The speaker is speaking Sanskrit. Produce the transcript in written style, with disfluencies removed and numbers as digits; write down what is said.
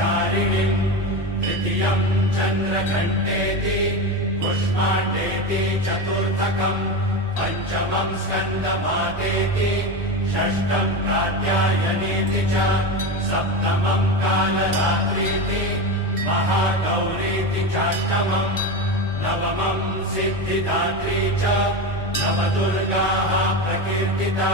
ब्रह्मचारिणीम् तृतीयम् चन्द्रघण्टेति कुष्माण्डेति चतुर्थकम् पञ्चमम् स्कन्दमातेति षष्ठम् कात्यायनीति च सप्तमम् कालरात्रीति महागौरीति चाष्टमम् नवमम् सिद्धिदात्री च नवदुर्गाः प्रकीर्तिता।